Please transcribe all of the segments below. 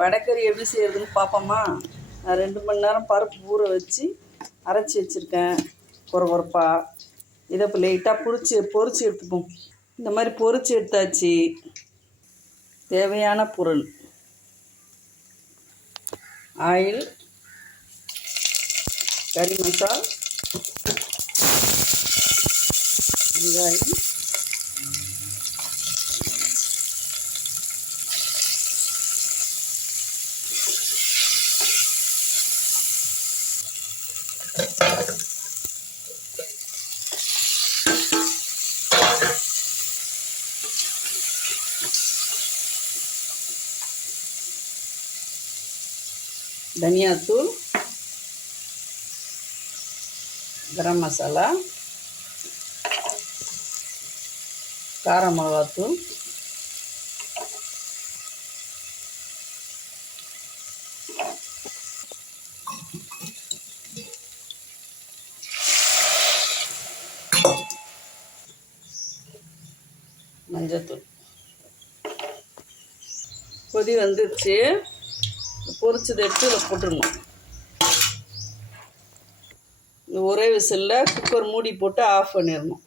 வடைக்கறி எப்படி செய்கிறதுன்னு பார்ப்போமா. நான் 2 மணி நேரம் பருப்பு ஊற வச்சு அரைச்சி வச்சுருக்கேன் கொரகொரப்பாக. இதை இப்போ லைட்டாக பொரிச்சு எடுத்துப்போம். இந்த மாதிரி பொரிச்சு எடுத்தாச்சு. தேவையான பொருள்: ஆயில், கறி மசால், வெங்காயம், தனியாத்தூள், கரம் மசாலா, கார மிளகாத்தூள், மஞ்சத்தூள். கொதி வந்துடுச்சு. பொரிச்சதை எடுத்து இதில் போட்டுடணும். இந்த ஒரே விசிலில் குக்கர் மூடி போட்டு ஆஃப் பண்ணிடணும்.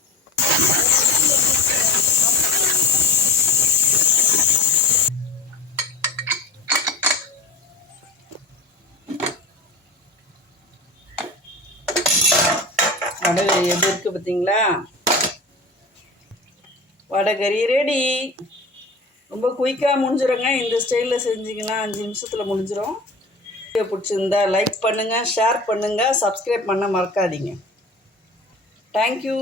வடைகறி எது இருக்குது பார்த்தீங்களா? வடைகறி ரெடி. ரொம்ப குயிக்காக முடிஞ்சிடுங்க. இந்த ஸ்டைலில் செஞ்சிங்கன்னா 5 நிமிஷத்தில் முடிஞ்சிடும். வீடியோ பிடிச்சிருந்தா லைக் பண்ணுங்கள், ஷேர் பண்ணுங்கள், சப்ஸ்கிரைப் பண்ண மறக்காதீங்க. தேங்க்யூ.